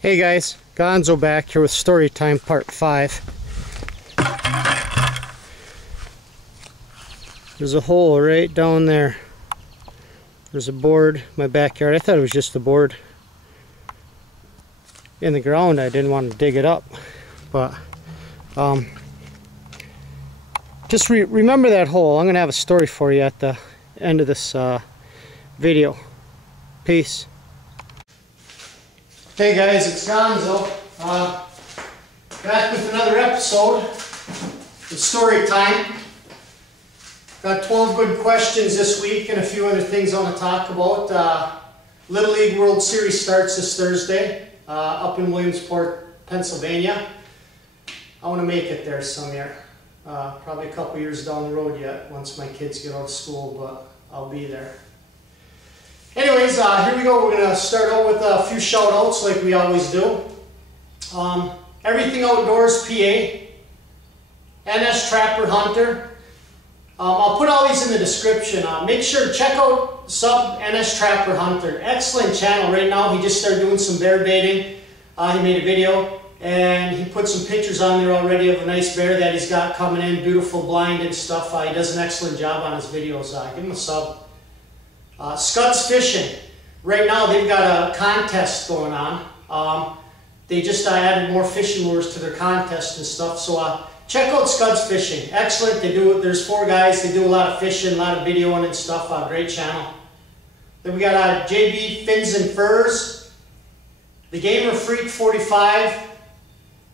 Hey guys, Gonzo back here with Storytime Part 5. There's a hole right down there. There's a board in my backyard. I thought it was just a board in the ground. I didn't want to dig it up. But just remember that hole. I'm going to have a story for you at the end of this video. Peace. Hey guys, it's Gonzo. Back with another episode of Storytime. Got 12 good questions this week and a few other things I want to talk about. Little League World Series starts this Thursday up in Williamsport, Pennsylvania. I want to make it there some year. Probably a couple years down the road yet once my kids get out of school, but I'll be there. Anyways, here we go. We're going to start out with a few shout outs like we always do. EverythingOutdoorsPA, NSTRAPPERHUNTer. I'll put all these in the description. Make sure to check out sub NSTRAPPERHUNTer. Excellent channel right now. He just started doing some bear baiting. He made a video and he put some pictures on there already of a nice bear that he's got coming in. Beautiful blind and stuff. He does an excellent job on his videos. Give him a sub. SCUDSFISHING. Right now they've got a contest going on. They just added more fishing lures to their contest and stuff. So check out SCUDSFISHING. Excellent. They do. There's 4 guys. They do a lot of fishing, a lot of videoing and stuff. Great channel. Then we got JBFinsandFurs, the Gamer Freak 45,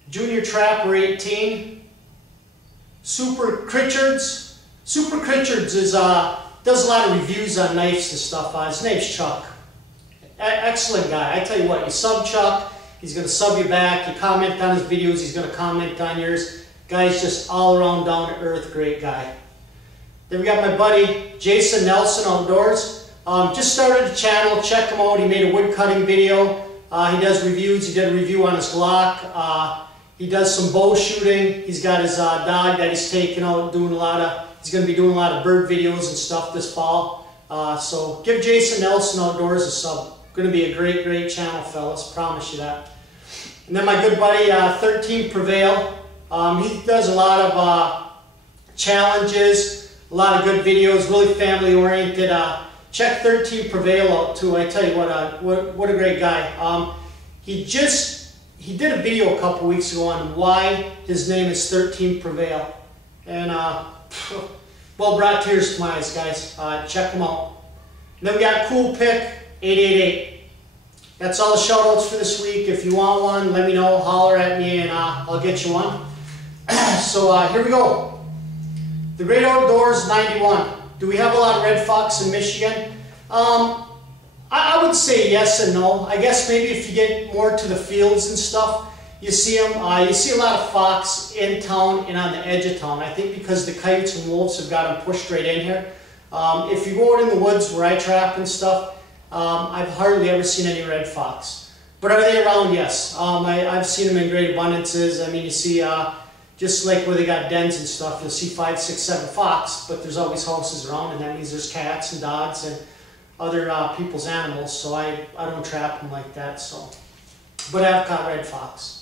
Junior Trapper 18, SuperCrichards. SuperCrichards is does a lot of reviews on knives and stuff. His name's Chuck. Excellent guy. I tell you what, you sub Chuck, he's going to sub you back. You comment on his videos, he's going to comment on yours. Guy's just all around down to earth, great guy. Then we got my buddy Jason Nelson Outdoors. Just started a channel, check him out. He made a wood cutting video. He does reviews. He did a review on his Glock. He does some bow shooting. He's got his dog that he's taking out, doing a lot of. He's going to be doing a lot of bird videos and stuff this fall. So give Jason Nelson Outdoors a sub. Going to be a great, great channel, fellas. Promise you that. And then my good buddy 13 Prevail. He does a lot of challenges, a lot of good videos, really family oriented. Check 13 Prevail out too. I tell you what a great guy. He did a video a couple weeks ago on why his name is 13 Prevail. And well, brought tears to my eyes, guys. Check them out. And then we got Cool Pick 888. That's all the shout outs for this week. If you want one, let me know. Holler at me and I'll get you one. So here we go. The Great Outdoors 91. Do we have a lot of red fox in Michigan? I would say yes and no. I guess maybe if you get more to the fields and stuff, you see them. You see a lot of fox in town and on the edge of town. I think because the coyotes and wolves have got them pushed right in here. If you go out in the woods where I trap and stuff, I've hardly ever seen any red fox. But are they around? Yes. I've seen them in great abundances. I mean, you see, just like where they got dens and stuff, you'll see 5, 6, 7 fox, but there's always houses around, and that means there's cats and dogs and other people's animals. So I don't trap them like that. So, but I've caught red fox.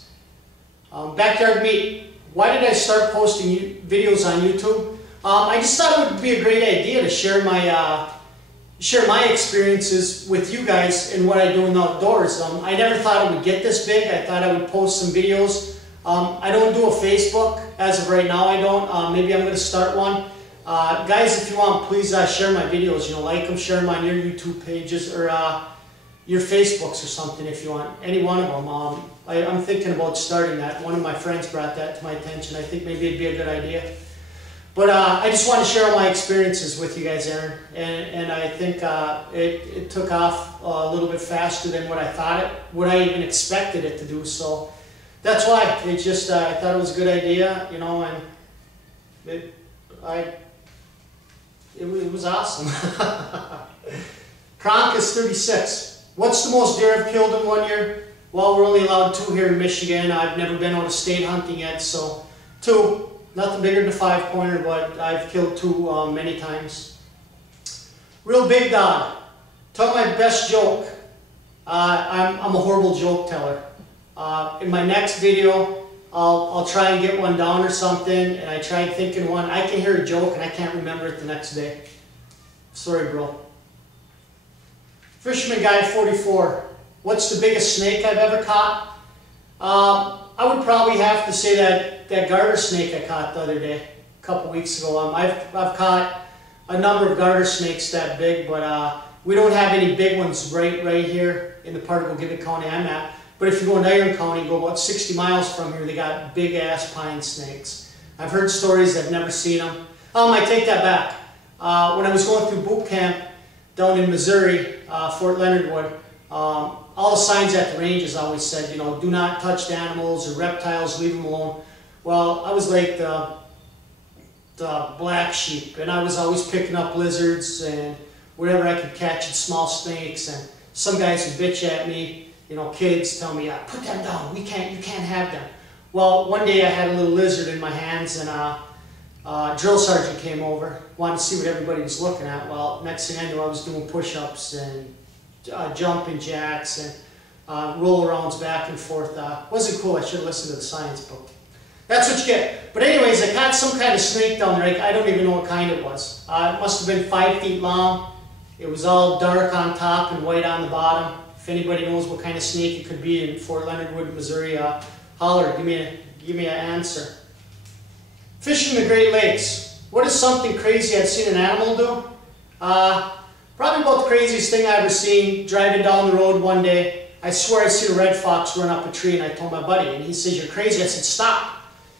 Backyard meat. Why did I start posting videos on YouTube? I just thought it would be a great idea to share my experiences with you guys and what I do in the outdoors. I never thought it would get this big. I thought I would post some videos. I don't do a Facebook as of right now. I don't. Maybe I'm going to start one. Guys, if you want, please share my videos. You know, like them, share them on your YouTube pages or your Facebooks or something if you want. Any one of them. I'm thinking about starting that. One of my friends brought that to my attention. I think maybe it'd be a good idea. But I just want to share all my experiences with you guys, Aaron. And I think it took off a little bit faster than what I even expected it to do. So that's why. It just, I thought it was a good idea, you know, and it was awesome. Kronk is 36. What's the most deer I've killed in 1 year? Well, we're only allowed 2 here in Michigan. I've never been out of state hunting yet, so 2. Nothing bigger than a 5-pointer, but I've killed 2 many times. Real Big Dog. Tell my best joke. I'm a horrible joke teller. In my next video, I'll try and get one down or something, and I tried thinking one. I can hear a joke and I can't remember it the next day. Sorry, bro. Fisherman Guy 44. What's the biggest snake I've ever caught? I would probably have to say that garter snake I caught the other day, a couple weeks ago. I've caught a number of garter snakes that big, but we don't have any big ones right here in the part of Gibbet County I'm at. But if you go into Iron County, go about 60 miles from here, they got big ass pine snakes. I've heard stories, I've never seen them. I take that back. When I was going through boot camp down in Missouri, Fort Leonard Wood, all the signs at the ranges always said, you know, do not touch the animals or reptiles, leave them alone. Well, I was like the black sheep, and I was always picking up lizards and whatever I could catch, and small snakes, and some guys would bitch at me, you know, kids tell me, put them down, you can't have them. Well, one day I had a little lizard in my hands, and drill sergeant came over, wanted to see what everybody was looking at. Well, next thing I knew, I was doing push-ups and jumping jacks and roll-arounds back and forth. Wasn't cool. I should have listened to the science book. That's what you get. But anyways, I caught some kind of snake down there. I don't even know what kind it was. It must have been 5 feet long. It was all dark on top and white on the bottom. If anybody knows what kind of snake it could be in Fort Leonard Wood, Missouri, holler, give me an answer. Fishing the Great Lakes. What is something crazy I've seen an animal do? Probably about the craziest thing I ever seen, driving down the road one day. I swear I seen a red fox run up a tree, and I told my buddy, and he says, "You're crazy." I said, "Stop."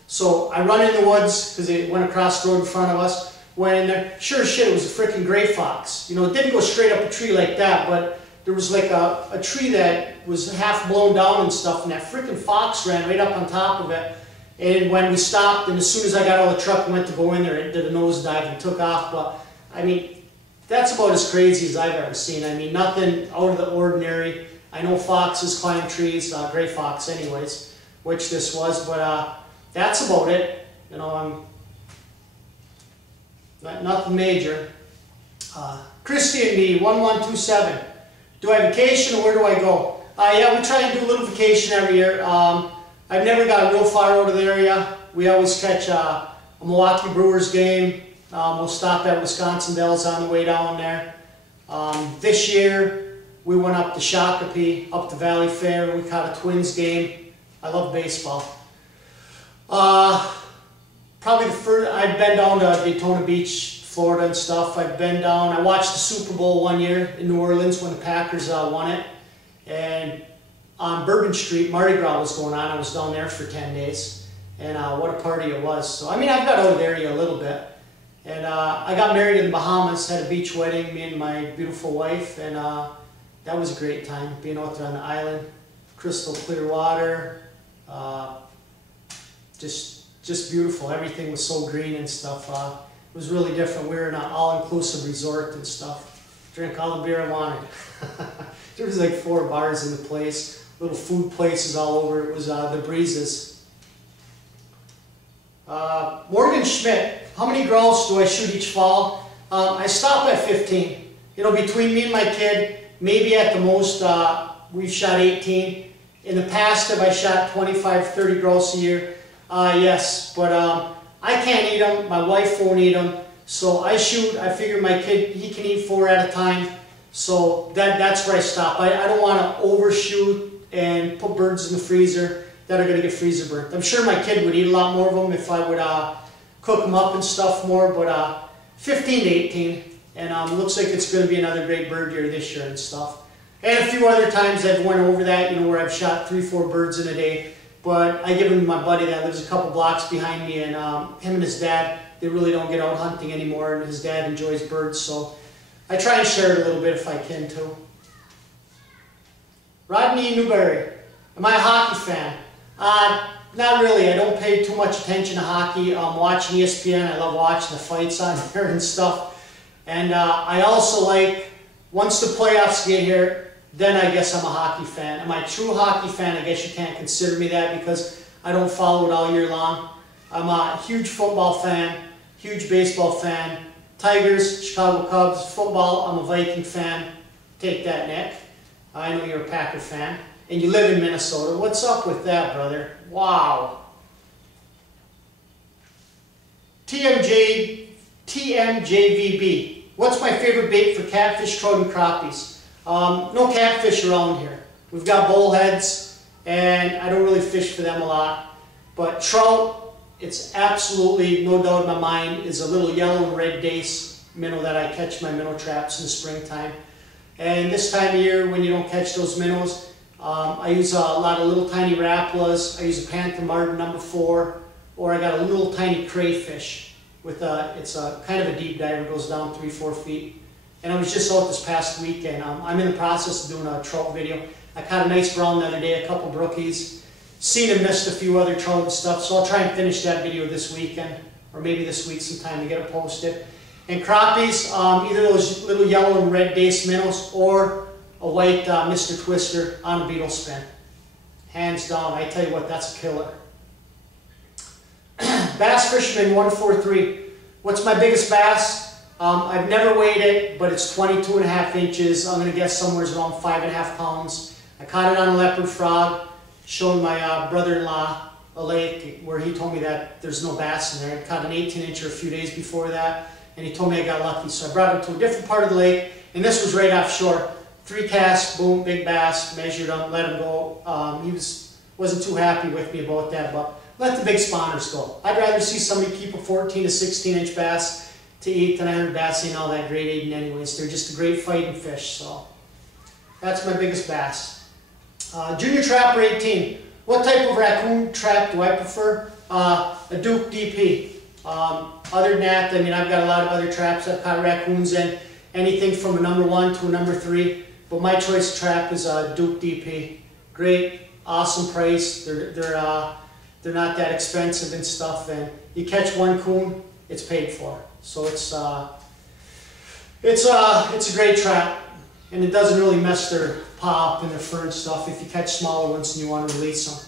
So I run in the woods, because it went across the road in front of us, went in there. Sure as shit, it was a freaking gray fox. You know, it didn't go straight up a tree like that, but there was like a tree that was half blown down and stuff, and that freaking fox ran right up on top of it. And when we stopped, and as soon as I got out of the truck and went to go in there, it did a nosedive and took off. But, I mean, that's about as crazy as I've ever seen. I mean, nothing out of the ordinary. I know foxes climb trees, gray fox anyways, which this was, but that's about it. You know, nothing major. Christy and me, 1127. Do I vacation or where do I go? Yeah, we try and do a little vacation every year. I've never got real far out of the area. We always catch a Milwaukee Brewers game. We'll stop at Wisconsin Dells on the way down there. This year, we went up to Shakopee, up to Valley Fair. We caught a Twins game. I love baseball. Probably the first, I've been down to Daytona Beach, Florida and stuff. I've been down, I watched the Super Bowl one year in New Orleans when the Packers won it. And on Bourbon Street, Mardi Gras was going on. I was down there for 10 days. And what a party it was. So, I mean, I've got out of the area a little bit. And I got married in the Bahamas, had a beach wedding, me and my beautiful wife. And that was a great time, being out there on the island. Crystal clear water. Just beautiful. Everything was so green and stuff. It was really different. We were in an all-inclusive resort and stuff. Drank all the beer I wanted. There was like 4 bars in the place. Little food places all over. It was the Breezes. Morgan Schmidt, how many grouse do I shoot each fall? I stop at 15. You know, between me and my kid, maybe at the most we've shot 18. In the past, have I shot 25, 30 grouse a year? Yes, but I can't eat them. My wife won't eat them. So I shoot. I figure my kid, he can eat 4 at a time. So that's where I stop. I don't want to overshoot and put birds in the freezer that are going to get freezer burnt. I'm sure my kid would eat a lot more of them if I would cook them up and stuff more, but 15 to 18. And looks like it's going to be another great bird year this year and stuff. And a few other times I've went over that, you know, where I've shot 3, 4 birds in a day. But I give him to my buddy that lives a couple blocks behind me, and him and his dad, they really don't get out hunting anymore, and his dad enjoys birds, so I try and share it a little bit if I can too. Rodney Newberry, am I a hockey fan? Not really. I don't pay too much attention to hockey. Watching ESPN, I love watching the fights on there and stuff. And I also like, once the playoffs get here, then I guess I'm a hockey fan. Am I a true hockey fan? I guess you can't consider me that because I don't follow it all year long. I'm a huge football fan, huge baseball fan. Tigers, Chicago Cubs, football, I'm a Viking fan. Take that, Nick. I know you're a Packer fan. and you live in Minnesota. What's up with that, brother? Wow. TMJVB. What's my favorite bait for catfish, trout, and crappies? No catfish around here. We've got bullheads, and I don't really fish for them a lot. But trout, it's absolutely, no doubt in my mind, is a little yellow and red dace minnow that I catch my minnow traps in the springtime. And this time of year, when you don't catch those minnows, I use a lot of little tiny Rapalas. I use a Panther Martin number 4, or I got a little tiny crayfish with it's a kind of a deep diver, goes down 3-4 feet. And I was just out this past weekend. I'm in the process of doing a trout video. I caught a nice brown the other day, a couple brookies. Seen and missed a few other trout and stuff, so I'll try and finish that video this weekend, or maybe this week sometime to get it posted. And crappies, either those little yellow and red dace minnows, or a white Mr. Twister on a beetle spin. Hands down, I tell you what, that's a killer. Bass Fisherman 143. What's my biggest bass? I've never weighed it, but it's 22.5 inches. I'm going to guess somewhere around 5.5 pounds. I caught it on a leopard frog, showing my brother-in-law a lake where he told me that there's no bass in there. I caught an 18-incher a few days before that, and he told me I got lucky. So I brought him to a different part of the lake, and this was right offshore. 3 casts, boom, big bass, measured him, let him go. He wasn't too happy with me about that, but let the big spawners go. I'd rather see somebody keep a 14 to 16-inch bass to eat than I heard bass ain't all that great eating anyways. They're just a great fighting fish, so that's my biggest bass. Junior Trapper 18. What type of raccoon trap do I prefer? A Duke DP. Other than that, I mean, I've got a lot of other traps I've caught raccoons in. Anything from a number 1 to a number 3. But my choice trap is a Duke DP. Great, awesome price. They're not that expensive and stuff. And you catch one coon, it's paid for. So it's a great trap, and it doesn't really mess their paw up and their fur and stuff if you catch smaller ones and you want to release them.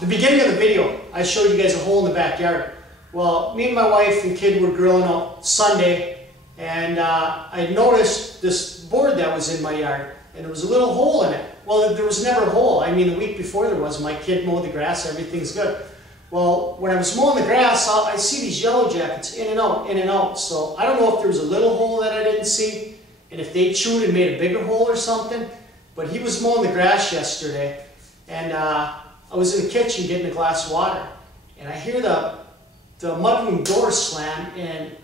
The beginning of the video, I showed you guys a hole in the backyard. Well, me and my wife and kid were grilling out Sunday, and I noticed this board that was in my yard, and there was a little hole in it. Well, there was never a hole. I mean, the week before there was. My kid mowed the grass, everything's good. Well, when I was mowing the grass, I see these yellow jackets in and out, in and out. So I don't know if there was a little hole that I didn't see, and if they chewed and made a bigger hole or something. But he was mowing the grass yesterday, and I was in the kitchen getting a glass of water, and I hear the mudroom door slam, and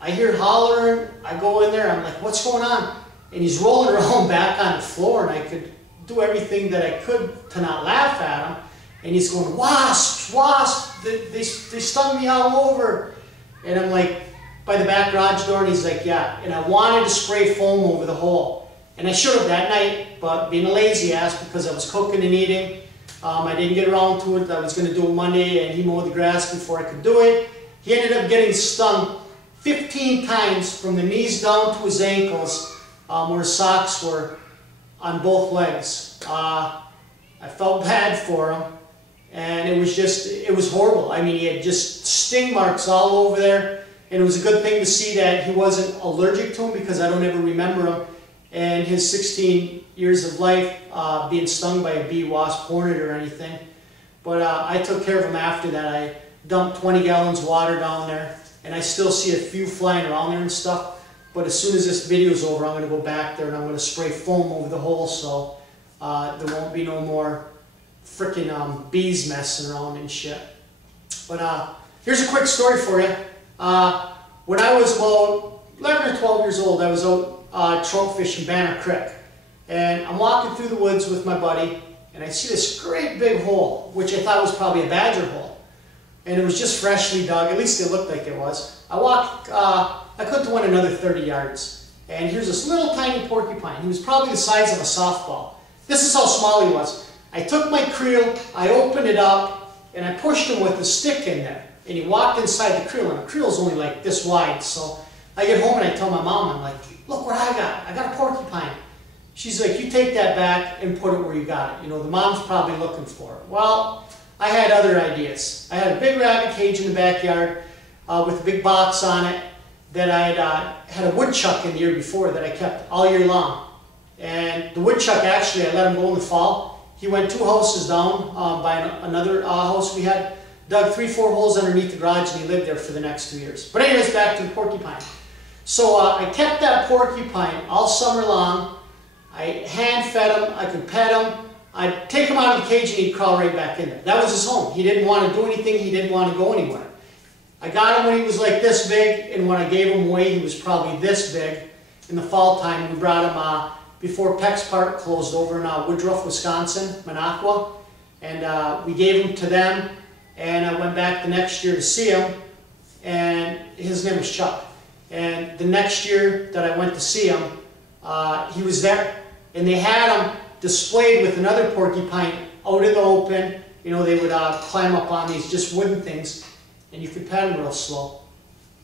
I hear hollering. I go in there, I'm like, what's going on? And he's rolling around back on the floor, and I could do everything that I could to not laugh at him. And he's going, wasps, wasps, they stung me all over. And I'm like, by the back garage door, and he's like, yeah. And I wanted to spray foam over the hole. And I should have that night, but being a lazy ass because I was cooking and eating, I didn't get around to it. I was going to do it Monday, and he mowed the grass before I could do it. He ended up getting stung 15 times from the knees down to his ankles, where his socks were on both legs. I felt bad for him. And it was horrible. I mean, he had just sting marks all over there. And it was a good thing to see that he wasn't allergic to them, because I don't ever remember him and his 16 years of life being stung by a bee, wasp, hornet, or anything. But I took care of him after that. I dumped 20 gallons of water down there, and I still see a few flying around there and stuff. But as soon as this video's over, I'm going to go back there and I'm going to spray foam over the hole, so there won't be no more freaking bees messing around and shit. But here's a quick story for you. When I was about 11 or 12 years old, I was out trout fishing Banner Creek. And I'm walking through the woods with my buddy, and I see this great big hole, which I thought was probably a badger hole. And it was just freshly dug, at least it looked like it was. I couldn't have went another 30 yards. And here's this little tiny porcupine. He was probably the size of a softball. This is how small he was. I took my creel, I opened it up, and I pushed him with the stick in there. And he walked inside the creel, and the creel's only like this wide. So I get home and I tell my mom, I'm like, look what I got. I got a porcupine. She's like, you take that back and put it where you got it. You know, the mom's probably looking for it. Well, I had other ideas. I had a big rabbit cage in the backyard with a big box on it that I had a woodchuck in the year before that I kept all year long. And the woodchuck, actually, I let him go in the fall. He went 2 houses down by another house we had, dug 3-4 holes underneath the garage, and he lived there for the next 2 years. But anyways, back to the porcupine. So I kept that porcupine all summer long. I hand fed him, I could pet him. I'd take him out of the cage and he'd crawl right back in there. That was his home. He didn't want to do anything, he didn't want to go anywhere. I got him when he was like this big, and when I gave him away, he was probably this big. In the fall time, we brought him before Peck's Park closed over in Woodruff, Wisconsin, Minocqua. And we gave him to them, and I went back the next year to see him, and his name was Chuck. And the next year that I went to see him, he was there. And they had him displayed with another porcupine out in the open. You know, they would climb up on these just wooden things, and you could pet him real slow.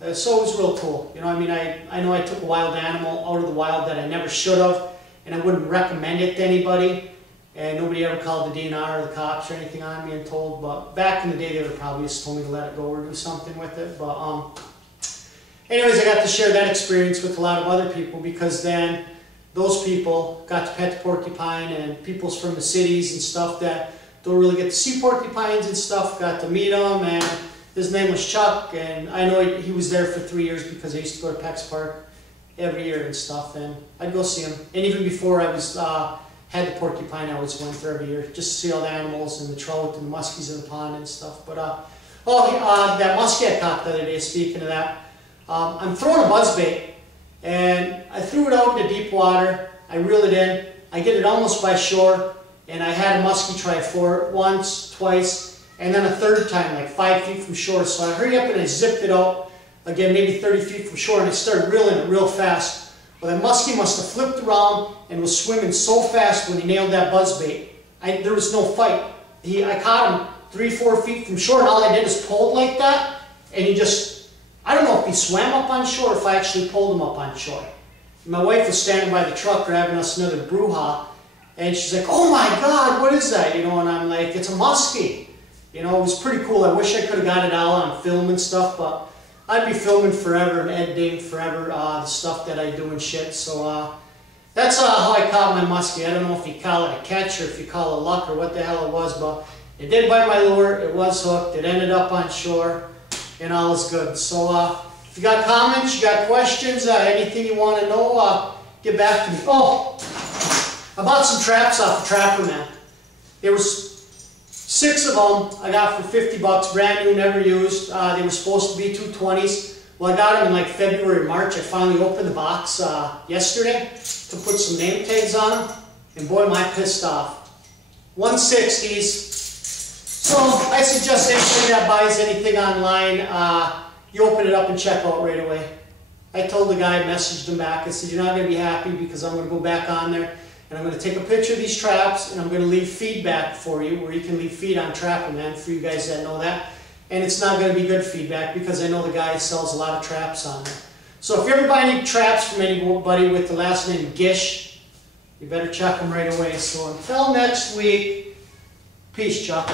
So it was real cool. You know, I mean, I know I took a wild animal out of the wild that I never should have, and I wouldn't recommend it to anybody. And nobody ever called the DNR or the cops or anything on me and told. But back in the day, they would probably just told me to let it go or do something with it. But anyways, I got to share that experience with a lot of other people, because then those people got to pet the porcupine, and people from the cities and stuff that don't really get to see porcupines and stuff got to meet him. And his name was Chuck, and I know he was there for 3 years because I used to go to Peck's Park every year and stuff, and I'd go see him. And even before I was had the porcupine, I always went there every year just to see all the animals and the trout and the muskies in the pond and stuff. But that muskie I caught the other day, speaking of that, I'm throwing a buzzbait, and I threw it out into deep water. I reel it in. I get it almost by shore, and I had a muskie try for it once, twice, and then a third time, like 5 feet from shore. So I hurried up and I zipped it out, again, maybe 30 feet from shore, and I started reeling it real fast. Well, that muskie must have flipped around and was swimming so fast when he nailed that buzzbait. There was no fight. I caught him 3-4 feet from shore, and all I did is pulled like that, and he just, I don't know if he swam up on shore or if I actually pulled him up on shore. And my wife was standing by the truck grabbing us another brouhaha, and she's like, "Oh my God, what is that?" You know, and I'm like, "It's a muskie." You know, it was pretty cool. I wish I could have got it all on film and stuff, but I'd be filming forever and editing forever the stuff that I do and shit. So that's how I caught my muskie. I don't know if you call it a catch or if you call it luck or what the hell it was, but it did bite my lure. It was hooked. It ended up on shore, and all is good. So if you got comments, you got questions, anything you want to know, get back to me. Oh, I bought some traps off the Trapper Man. There was 6 of them I got for 50 bucks, brand new, never used. They were supposed to be 220s. Well, I got them in like February or March. I finally opened the box yesterday to put some name tags on them, and boy, am I pissed off. 160s. So I suggest anybody that buys anything online, you open it up and check out right away. I told the guy, messaged him back, I said, "You're not going to be happy because I'm going to go back on there, and I'm going to take a picture of these traps, and I'm going to leave feedback for you, where you can leave feed on Trapper Man, for you guys that know that. And it's not going to be good feedback because I know the guy sells a lot of traps on there. So if you ever buy any traps from anybody with the last name Gish, you better check them right away." So until next week, peace, Chuck.